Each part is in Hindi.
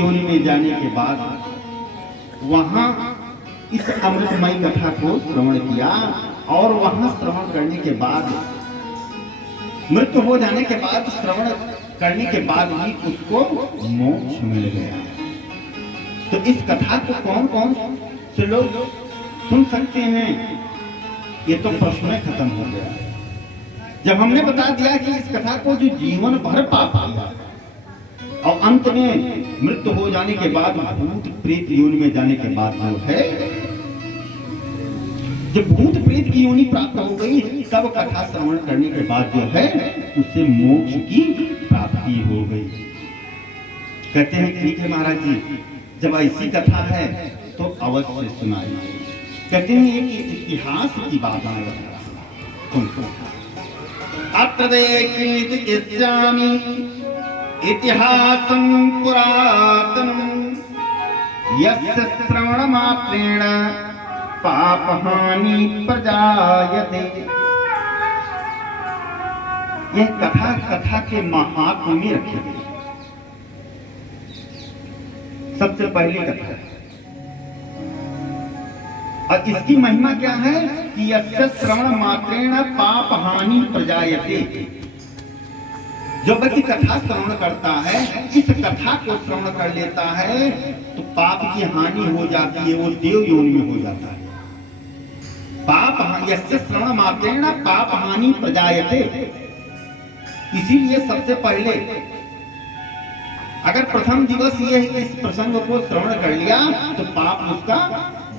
योनि में जाने के बाद वहां इस अमृतमय कथा को श्रवण किया और वहां श्रवण करने के बाद मृत्यु हो जाने के बाद श्रवण करने के बाद ही उसको मोक्ष मिल गया। तो इस कथा को कौन कौन से लोग सुन सकते हैं, ये तो प्रश्न में खत्म हो गया। जब हमने बता दिया कि इस कथा को जो जीवन भर पाप किया और अंत में मृत्यु हो जाने के बाद भूत प्रेत योनि में जाने के बाद जो है, जब भूत प्रेत की योनि प्राप्त हो गई तब कथा श्रवण करने के बाद जो है उससे मोक्ष की प्राप्ति हो गई। कहते हैं ठीक है महाराज जी, जब ऐसी कथा है तो अवश्य सुनाइए। कहते हैं एक इतिहास की बात मैं बता रहा हूं। अत्र देख्यामि इतिहासं पुरातनं यस्य श्रवणमात्रेण पापहानि प्रजायते। यह कथा के महात्म्य में रखी गई सबसे पहली कथा, और इसकी महिमा क्या है कि यस्य श्रवण मात्रेण पाप हानि प्रजायते। जो व्यक्ति कथा श्रवण करता है, इस कथा को श्रवण कर लेता है तो पाप की हानि हो जाती है, वो देव योनि में हो जाता है। पाप यस्य श्रवण मात्रेण पाप हानि प्रजायते। इसीलिए सबसे पहले अगर प्रथम दिवस ये इस प्रसंग को श्रवण कर लिया तो पाप उसका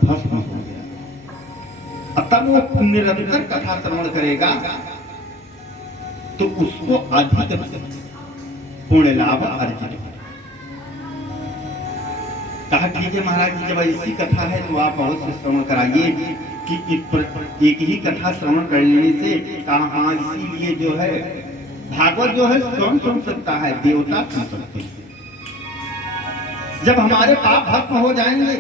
भस्म हो गया। तब वो निरंतर कथा श्रवण करेगा तो उसको अधिक पुण्य लाभ अर्जित होगा। कहा ठीक है महाराज जी, जब ऐसी कथा है तो आप अवश्य श्रवण कराइए कि एक ही कथा श्रवण कर लेने से कहा, इसीलिए जो है भागवत जो है कौन सुन सकता है, देवता सुन सकते हैं। जब हमारे पाप भस्म हो जाएंगे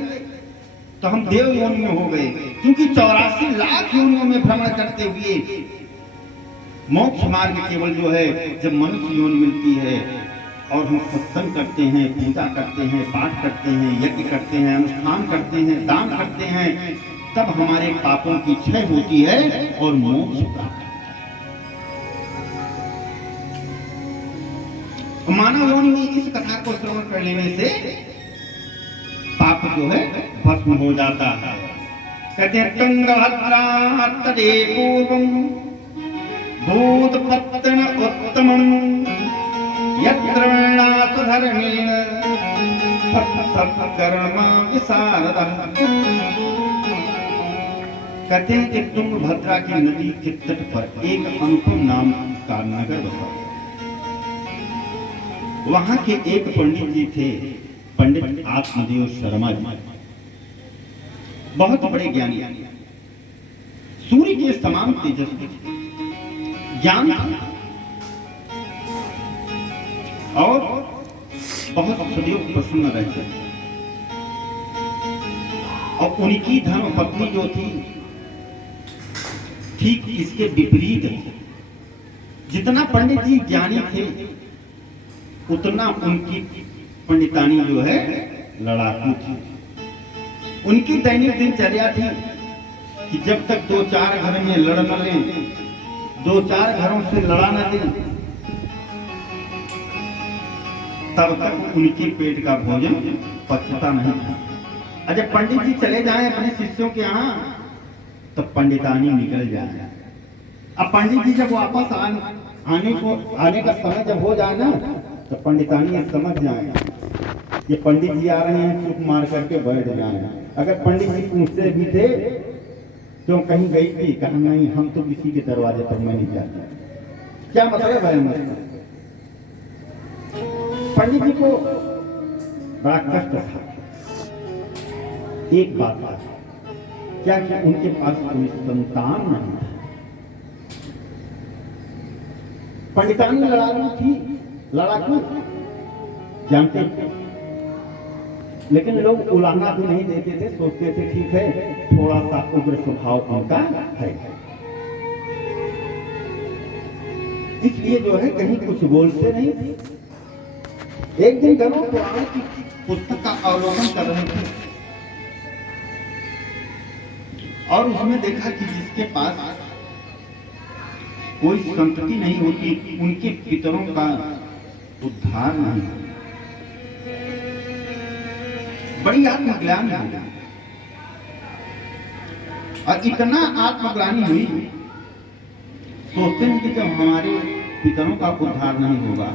तो हम देव योनि में हो गए, क्योंकि 84 लाख योनियों में भ्रमण करते हुए मोक्ष मार्ग केवल जो है जब मनुष्य योनि मिलती है और हम सत्संग करते हैं, पूजा करते हैं, पाठ करते हैं, यज्ञ करते हैं, अनुष्ठान करते हैं, दान करते हैं, तब हमारे पापों की क्षय होती है और मोक्ष प्राप्त। मानव योनि में इस कथा को श्रवण कर लेने से पाप जो है भस्म हो जाता है। कहते हैं तुंगभद्रा तदे पूर्वं भूतपत्तन उत्तमं यत्र वर्णासु धर्मेण सत्कर्म विशारदः। कहते हैं कि तुंगभद्रा की नदी के तट पर एक अनुपम नाम का नगर बसा। वहां के एक पंडित जी थे, पंडित आत्मदेव शर्मा जी, बहुत बड़े ज्ञानी, सूर्य के समान तेजस्वी, ज्ञान और बहुत सदैव प्रसन्न रहते। और उनकी धर्म पत्नी जो थी ठीक इसके विपरीत थी। जितना पंडित जी ज्ञानी थे उतना उनकी पंडितानी जो है लड़ाकू थी। उनकी दैनिक दिनचर्या थी कि जब तक 2-4 घर में लड़ न लें, 2-4 घरों से लड़ा न दें, तब तक उनके पेट का भोजन पचता नहीं था। और जब पंडित जी चले जाएं अपने शिष्यों के यहाँ तो पंडितानी निकल जाए। अब पंडित जी जब वापस आने का समय जब हो जाए ना तो पंडितानी समझ जाए ये पंडित जी आ रहे हैं, चुप मार करके बैठ जाए। अगर पंडित जी पूछते भी थे क्यों कहीं गई थी, कहा नहीं हम तो किसी के दरवाजे पर मैं नहीं जाती। क्या मतलब है मतलब? पंडित जी को बड़ा कष्ट था। एक बात था क्या कि उनके पास कोई संतान नहीं था। पंडितानी लड़ाकू थी, लड़ाकू जानते थे, लेकिन लोग उलाहना भी नहीं देते थे, सोचते थे ठीक है थोड़ा सा उग्र स्वभाव उनका है, इसलिए जो है कहीं कुछ बोलते नहीं थे। एक दिन गरुड़ पुराण की पुस्तक का अवलोकन कर रहे थे और उसमें देखा कि जिसके पास कोई संतति नहीं होती उनके पितरों का उद्धार नहीं। बड़ी आत्मज्ञान हुई और इतना आत्मग्लानि हुई, सोचते हैं कि जब हमारे पितरों का उद्धार नहीं होगा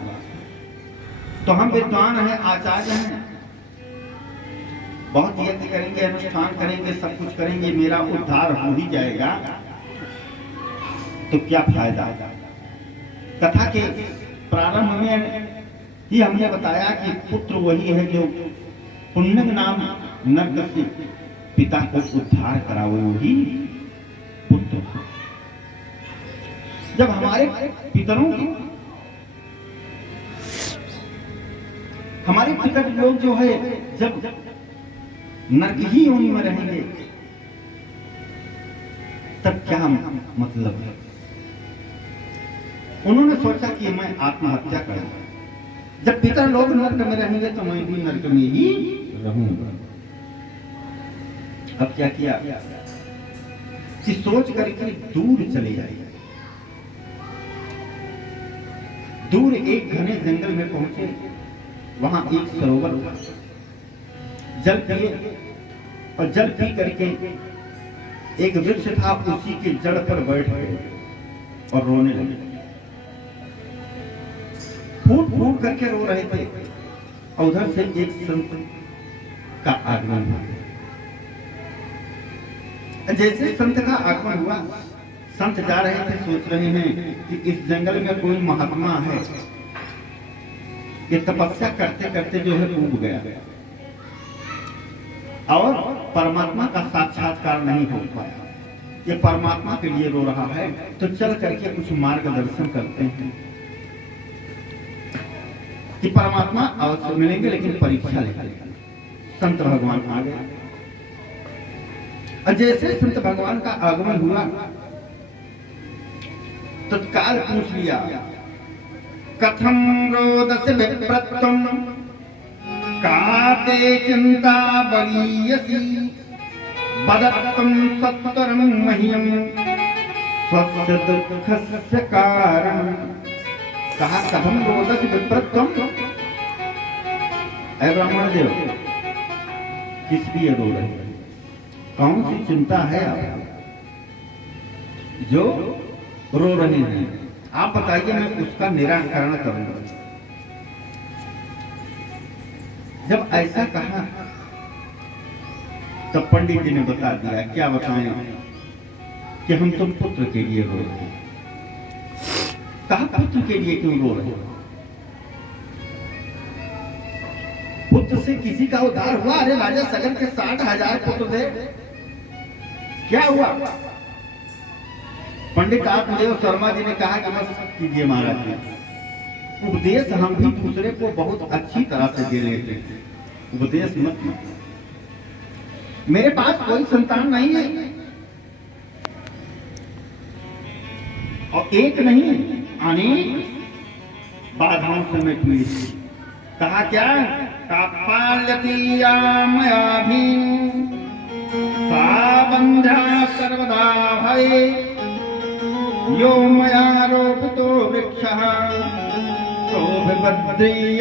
तो हम विद्वान हैं, आचार्य हैं, बहुत यज्ञ करेंगे, अनुष्ठान करेंगे, सब कुछ करेंगे, मेरा उद्धार हो ही जाएगा, तो क्या फायदा। कथा के प्रारंभ में ही हमने बताया कि पुत्र वही है जो पुण्य नाम नरक से पिता को उद्धार करा, वही पुत्र। जब हमारे पितरों की हमारे पितर लोग जो है जब नरक ही योनि में रहेंगे तब क्या मतलब है। उन्होंने सोचा कि मैं आत्महत्या करूं, जब पितर लोग नरक में रहेंगे तो मैं भी नरक में ही रहूंगा। अब क्या किया कि सोच करके दूर चले जाइए। दूर एक घने जंगल में पहुंचे, वहां एक सरोवर था, जल पिए और जल पी करके एक वृक्ष था, उसी के जड़ पर बैठ गए और रोने लगे। फूट फूट करके रो रहे थे और उधर से एक संत का आगमन हुआ। जैसे संत का आगमन हुआ, संत जा रहे थे, सोच रहे हैं कि इस जंगल में कोई महात्मा है, ये तपस्या करते करते जो है डूब गया और परमात्मा का साक्षात्कार नहीं हो पाया, ये परमात्मा के लिए रो रहा है, तो चल करके कुछ मार्गदर्शन करते हैं कि परमात्मा अवश्य मिलेंगे, लेकिन परीक्षा लेंगे। संत भगवान आ गए और जैसे संत भगवान का आगमन हुआ तत्काल पूछ लिया, कथम रोदस्य विप्रत्वम काते चिंता बलीयसी बदत्तम सत्वरम मह्यम स्वस्य दुःखस्य कारणम। कहा, कथम रोदस्य विप्रत्वम, ऐ ब्राह्मण देव किस लिए रो रहे हैं, कौन सी चिंता है आप जो रो रहे हैं, आप बताइए, मैं उसका निराकरण करूंगा। जब ऐसा कहा तो पंडित जी ने बता दिया, क्या बताएं कि हम तो पुत्र के लिए रो रहे हैं। कहा, पुत्र के लिए क्यों रो रहे हो, पुत्र से किसी का उद्धार हुआ? अरे राजा सगर के 60,000 पुत्र थे, क्या हुआ? पंडित आत्मदेव शर्मा जी ने कहा कि बस कीजिए महाराज जी, उपदेश हम भी दूसरे को बहुत अच्छी तरह से दे लेते हैं, उपदेश मत कीजिए। मेरे पास कोई संतान नहीं है और एक नहीं अनेक बाधाओं से मैं पीड़ित हूं। कहा, क्या? बंधा सर्वदा भये यो मया रोपितो वृक्षः सोऽभिभद्रीयमाश्रये।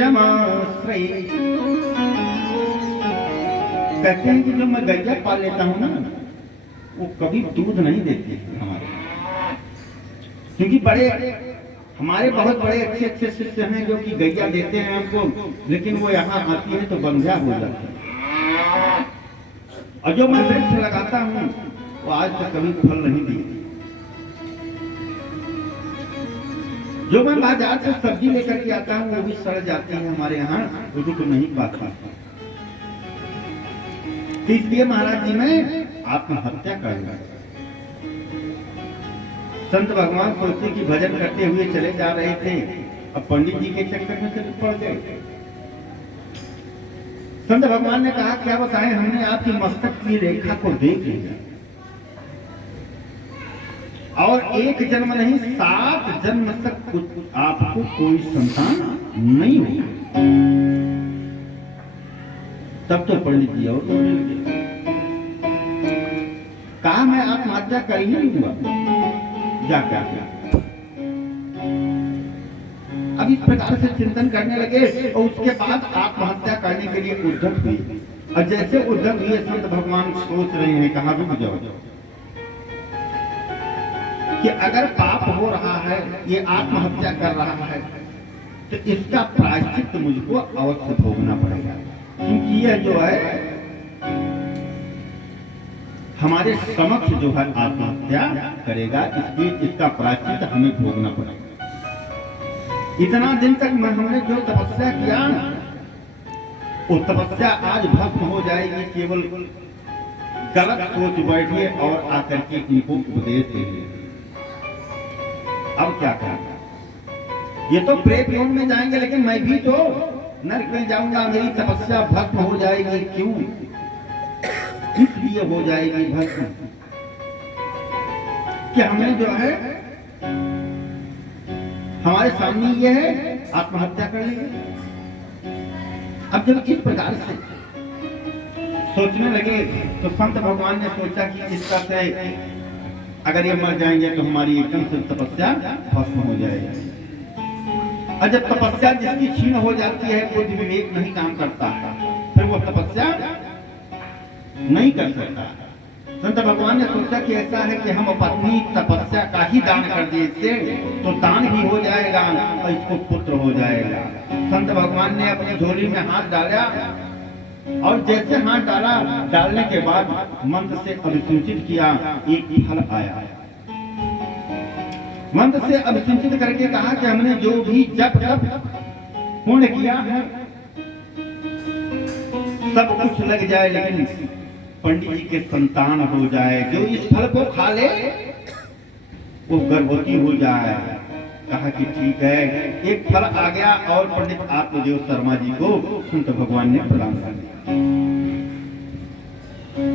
कहते हैं कि जो मैं गैया पाल लेता हूं ना, वो कभी दूध नहीं देती हमारे, क्योंकि हमारे बहुत बड़े अच्छे अच्छे शिष्य हैं जो कि गैया देते हैं हमको, लेकिन वो यहाँ आती है तो बंध्या हो जाती है। और जो मैं वृक्ष लगाता हूँ वो आज तक कभी फल नहीं दी। जो मैं बाजार से सब्जी लेकर के आता हूँ वो भी सड़ जाती है हमारे यहाँ, रुक नहीं पाता। तो इसलिए महाराज जी मैं आत्महत्या करूंगा। संत भगवान सोचे कि भजन करते हुए चले जा रहे थे, अब पंडित जी के चक्कर में से पड़ गए। संत भगवान ने कहा, क्या बताएं, हमने आपकी मस्तक की रेखा को देख लिया और एक जन्म नहीं 7 जन्म तक आपको कोई संतान नहीं होगी। तब तो पंडित जी और रोने लगे। कहा मैं आत्महत्या कर ही लूंगा, क्या क्या क्या। अब इस प्रकार से चिंतन करने लगे और उसके बाद आत्महत्या करने के लिए उद्यत हुई। और जैसे उद्यत हुए संत भगवान सोच रहे हैं, कहाँ रुक जाओ, कि अगर पाप हो रहा है, ये आत्महत्या कर रहा है, तो इसका प्रायश्चित मुझको अवश्य भोगना पड़ेगा, क्योंकि यह जो है हमारे समक्ष जो है आत्महत्या करेगा, इसलिए इसका प्रायश्चित हमें भोगना पड़ेगा। इतना दिन तक हमने जो तपस्या किया, वो तपस्या आज भस्म हो जाएगी, केवल गलत सोच बैठिए और आकर के इनको उपदेश दीजिए। अब क्या करना, ये तो प्रेत लोक में जाएंगे, लेकिन मैं भी तो नरक में जाऊंगा, मेरी तपस्या भस्म हो जाएगी। क्यों? इसलिए हो जाएगी भस्म कि हमने जो है हमारे सामने ये है आत्महत्या कर लेंगे। अब जब इस प्रकार से सोचने लगे तो संत भगवान ने सोचा कि इस तरह से अगर ये मर जाएंगे तो हमारी एकदम से तपस्या भस्म हो जाएगी। और जब तपस्या जिसकी क्षीण हो जाती है, बुद्धि विवेक नहीं काम करता है, फिर वो तपस्या नहीं कर सकता। संत भगवान ने सोचा कि ऐसा है कि हम अपनी तपस्या का ही दान कर दें, इससे तो दान भी हो जाएगा और इसको पुत्र हो जाएगा। संत भगवान ने अपनी झोली में हाथ डाला और जैसे हाथ डाला, डालने के बाद मंत्र से अभिसूचित किया, एक फल आया। मंत्र से अभिसूचित करके कहा कि हमने जो भी जप पुण्य किया है सब कुछ लग जाए, लेकिन पंडित जी के संतान हो जाए, जो इस फल को खा ले वो गर्भवती हो जाए। कहा कि ठीक है, एक फल आ गया और पंडित आत्मदेव शर्मा जी को संत भगवान ने प्रदान कर दिया।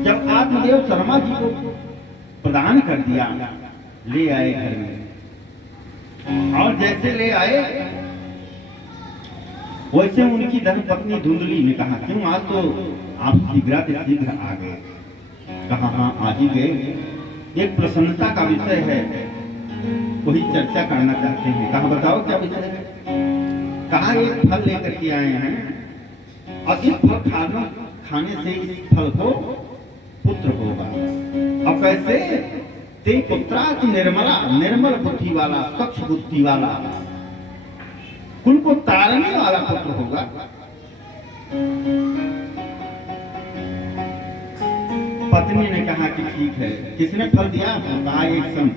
जब आत्मदेव शर्मा जी को प्रदान कर दिया, ले आए घर में, और जैसे ले आए वैसे उनकी धर्मपत्नी धुंधली ने कहा, क्यों आज तो आप शीघ्र आ गए? कहा हाँ आ ही गए, एक प्रसन्नता का विषय है, वही चर्चा करना चाहते हैं। कहा बताओ क्या विषय है? कहा एक फल लेकर के आए हैं और इस फल खाने से इस फल को पुत्र होगा। अब कैसे? ते पुत्रा निर्मल बुद्धि वाला, स्वच्छ बुद्धि वाला, कुल को तारने वाला पुत्र होगा। पत्नी ने कहा कि ठीक है। किसने फल दिया? कहा एक संत।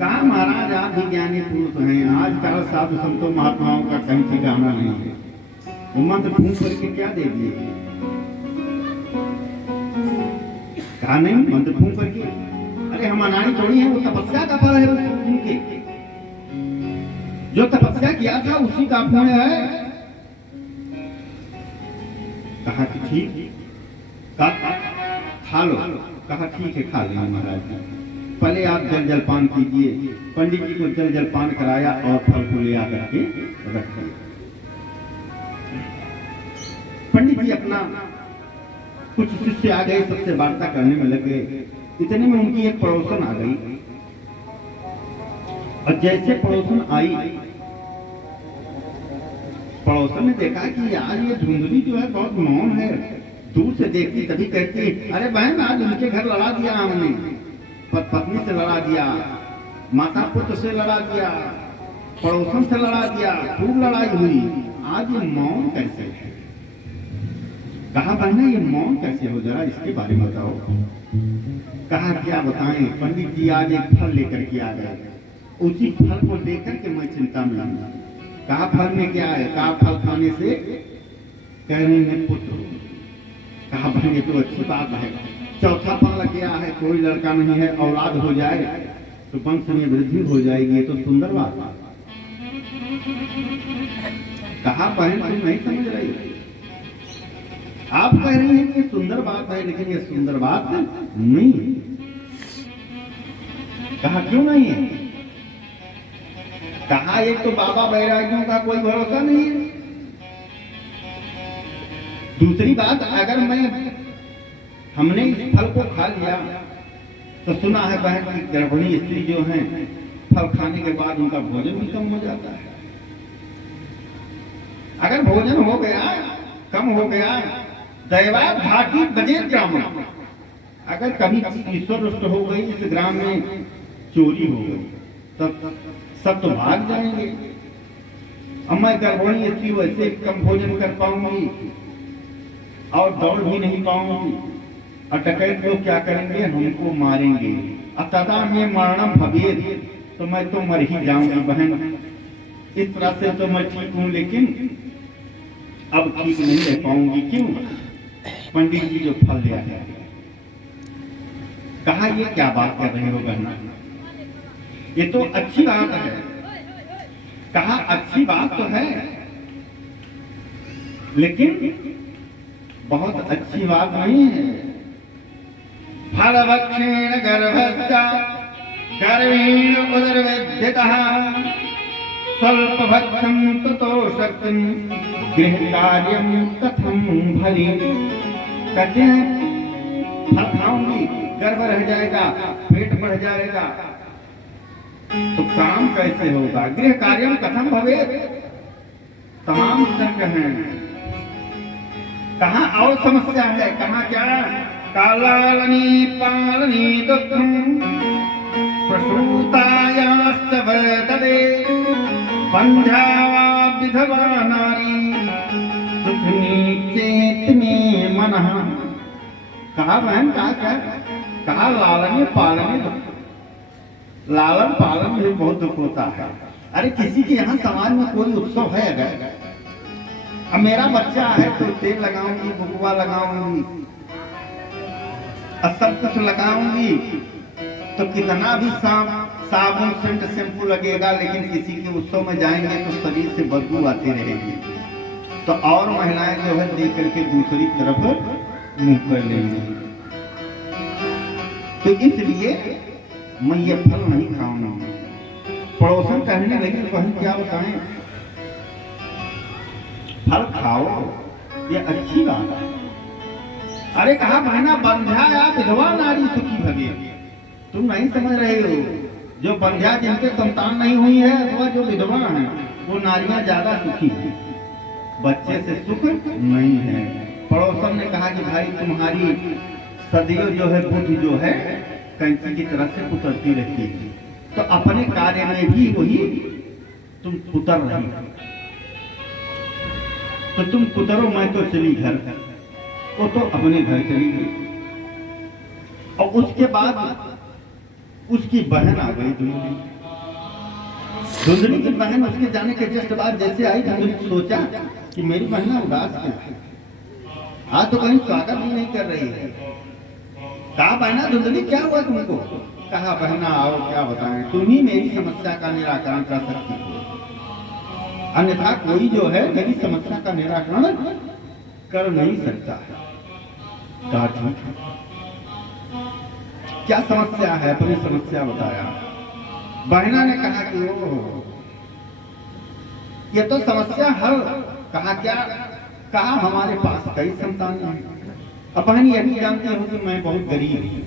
कहा महाराज आप भी ज्ञानी पुरुष हैं, आजकल साधु संतों महात्माओं का कहीं ठिकाना नहीं है, वो मंत्र फूंक करके क्या दे दिए? कहा नहीं, मंत्र फूंक करके, अरे हम अनाड़ी थोड़ी है, वो तपस्या का फल है उनके, जो तपस्या किया था उसी का पुण्य है। कहा कि ठीक, खा लो। कहा ठीक है खा लेंगे महाराज, पहले आप जल जलपान कीजिए। पंडित जी को जल जलपान कराया और फल को ले आकर के रख दिया। पंडित जी अपना कुछ शिष्य आ गए, सबसे वार्ता करने में लग गए। इतने में उनकी एक पड़ोसन आ गई, और जैसे पड़ोसन आई, पड़ोसन ने देखा कि यार ये धुंधली जो है बहुत मौन है, दूर से देखती तभी कहती, अरे बहन आज उनके घर लड़ा दिया हमने, पत्नी से लड़ा दिया, माता पुत्र से लड़ा दिया, पड़ोसन से लड़ा दिया, खूब लड़ाई हुई, आज ये मौन कैसे है? कहा बहना ये मौन कैसे हो, जरा इसके बारे में बताओ। कहा क्या बताएं, पंडित जी आज एक फल लेकर के आ गए, उसी फल को लेकर के मैं चिंता में हूं। कहा फल में क्या है? कहा फल खाने से कह रहे हैं पुत्र। कहा बहन ये तो अच्छी बात है, चौथा फल लग गया है, कोई लड़का नहीं है, औलाद हो जाए तो वंश में वृद्धि हो जाएगी, ये तो सुंदर बात है। कहा बहन तुम नहीं समझ रही, आप कह रही हैं कि सुंदर बात है, लेकिन ये सुंदर बात नहीं है। कहा क्यों नहीं है? कहा एक तो बाबा बैरागियों का कोई भरोसा नहीं है, दूसरी बात, अगर हमने इस फल को खा लिया तो सुना है बहन की गर्भिणी स्त्री जो है फल खाने के बाद उनका भोजन भी कम हो जाता है। अगर भोजन हो गया, कम हो गया, दैवा घाटी बजे ग्राम, अगर कभी ईश्वर रुष्ट हो गई, इस ग्राम में चोरी हो गई, तब सब तो भाग जाएंगे। अब मैं गर्भिणी स्त्री वैसे कम भोजन कर पाऊंगी और दौड़ भी नहीं पाऊंगी, और डकैत लोग क्या करेंगे, हमको मारेंगे। अतः में मरणम भवेद, तो मैं तो मर ही जाऊंगी बहन। इस तरह से तो मैं ठीक हूं, लेकिन अब ठीक नहीं रह पाऊंगी। क्यों? पंडित जी जो फल लिया है। कहा ये क्या बात कर रहे हो बहना, ये तो अच्छी बात है। कहा अच्छी बात तो है, लेकिन बहुत अच्छी बात नहीं है। फलभक्षेण गर्भस्य गर्भेण उदरवेद्यतः स्वल्पभक्षं ततो शक्तिं गृहकार्यं कथं भले। कहते हैं फल खाऊंगी, गर्भ रह जाएगा, पेट बढ़ जाएगा, तो काम कैसे होगा? गृह कार्यम कथम भवेत, तमाम तर्क हैं। कहाँ और समस्या है? कहाँ क्या? कालालनी पालनी दुःखं प्रसूतायाश्च वर्तते बन्ध्या वा विधवा नारी सुखनी चेत में मनः। कहा बहन, कहा क्या? कहा लालनी पालनी दुःख, लालन पालन में बहुत दुख होता है। अरे किसी के यहाँ समाज में कोई उत्सव है, अगर अब मेरा बच्चा है तो तेल लगाऊंगी, बुकवा लगाऊंगी, सब कुछ लगाऊंगी, तो कितना भी साबुन सेंट शैम्पू लगेगा, लेकिन किसी के उत्सव में जाएंगे तो शरीर से बदबू आती रहेगी। तो और महिलाएं जो है देख करके दूसरी तरफ मुंह कर लेंगी। तो इसलिए मैं ये फल नहीं खाऊंगा। पड़ोसन कहने लगे, बहन क्या बताएं, फल खाओ, ये अच्छी बात है। अरे कहा बहना, बंध्या या विधवा नारी सुखी भगे। तुम नहीं समझ रहे हो, जो बंध्या जिनके संतान नहीं हुई है अथवा जो विधवा है, वो नारियां ज्यादा सुखी हैं, बच्चे से सुख नहीं है। पड़ोसन ने कहा कि भाई तुम्हारी सदियों जो है बुद्धि जो है कैंची की तरह से उतरती रहती है, तो अपने कार्य में भी वही तुम उतर रही, तो तुम उतरो, मैं तो चली घर, वो तो अपने घर चली गई। और उसके बाद उसकी बहन आ गई धुंधली। धुंधली की बहन उसके जाने के जस्ट बाद जैसे आई, धुंधली सोचा कि मेरी बहन उदास है, आज तो कहीं स्वागत भी नहीं कर रही है। कहा बहना धुंधली क्या हुआ तुमको? कहा बहना आओ क्या बताएं, तुम ही मेरी समस्या का निराकरण कर सकती हो, अन्यथा कोई जो है मेरी समस्या का निराकरण कर नहीं सकता है। कहा ठीक है, क्या समस्या है? अपनी समस्या बताया। बहना ने कहा कि ओ ये तो समस्या हल। कहा क्या? कहा हमारे पास कई संतान हैं। अब बहन ये भी जानते हो कि मैं बहुत गरीब हूं,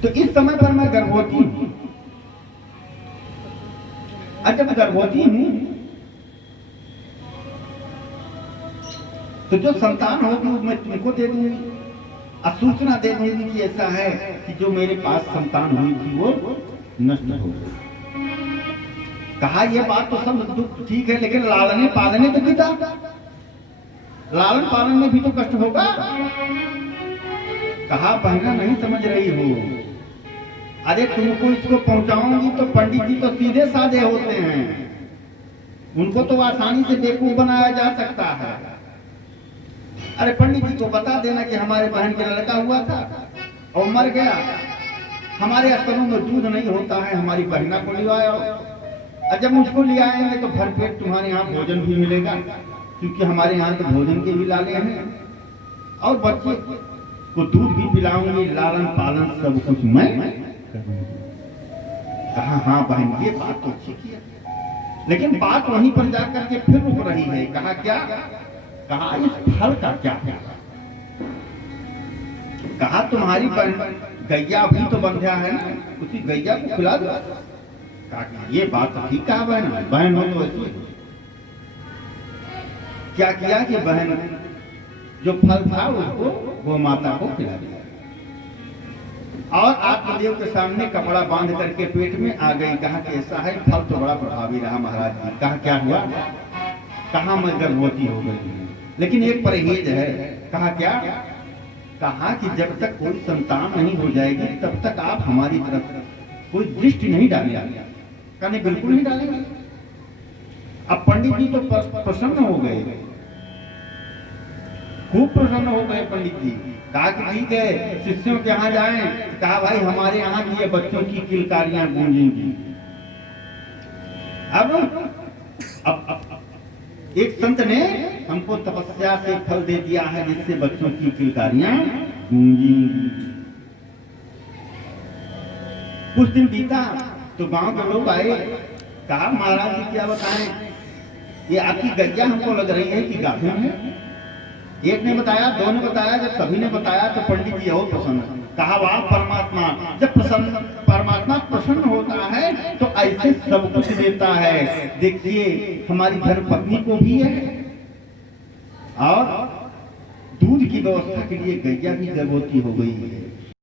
तो इस समय पर मैं गर्भवती हूं। जब गर्भवती हूं तो जो संतान होगी मैं तुमको दे दूंगी, सूचना दे दूंगी कि ऐसा है कि जो मेरे पास संतान हुई थी वो नष्ट हो गई। कहा ये बात तो सब ठीक है, लेकिन लालने पालने तो पिता, लालन पालन में भी तो कष्ट होगा। कहा बहना नहीं समझ रही हो, अरे तुमको इसको पहुंचाऊंगी तो पंडित जी तो सीधे साधे होते हैं, उनको तो आसानी से बेवकूफ बनाया जा सकता है। अरे पंडित जी को बता देना कि हमारे बहन का लड़का हुआ था और मर गया, हमारे स्तरों में दूध नहीं होता है, हमारी बहना को ले आओ, और जब मुझको ले आएंगे तो भरपेट तुम्हारे यहाँ भोजन भी मिलेगा, क्योंकि हमारे यहाँ तो भोजन के भी लाले हैं, और बच्चे को दूध भी पिलाऊंगी, लालन पालन सब कुछ मैं करूंगी। कहा हाँ बहन ये बात तो ठीक है, लेकिन बात वहीं पर जाकर के फिर रुक रही है। कहा क्या? कहा इस फल का क्या होगा? कहा तुम्हारी गैया भी तो बंध्या है ना, उसी गैया को खिला दो। कहा ये बात तो ठीक कहा बहन, बहन हो तो ऐसी। क्या किया कि बहन जो फल था उसको वो माता को खिला दिया और आत्मदेव के सामने कपड़ा बांध करके पेट में आ गई। कहा कि ऐसा है, फल तो बड़ा प्रभावी रहा महाराज जी। कहा क्या हुआ? कहा मैं गर्भवती हो गई, लेकिन एक परहेज है। कहा क्या? कहा कि जब तक कोई संतान नहीं हो जाएगी तब तक आप हमारी तरफ कोई दृष्टि नहीं डालेंगे। कहने बिल्कुल नहीं डालेंगे। अब पंडित जी तो प्रसन्न हो गए, खूब प्रसन्न हो गए पंडित जी। कहा कि ठीक है, शिष्यों के यहाँ जाएं। कहा भाई हमारे यहाँ की ये बच्चों की किलकारियां गूंजेंगी। अब एक संत ने हमको तपस्या से फल दे दिया है जिससे बच्चों की किलकारियां गूंजेंगी। कुछ दिन बीता तो गांव के लोग आए। कहा महाराज जी क्या बताएं, ये आपकी गैया हमको लग रही है कि गाभिन है। एक ने बताया, दो ने बताया, जब सभी ने बताया तो पंडित जी और प्रसन्न। कहा वाह परमात्मा, जब परमात्मा प्रसन्न होता है तो ऐसे सब कुछ देता है। देखिए हमारी घर पत्नी को भी है और दूध की व्यवस्था के लिए गैया भी गर्भवती हो गई है।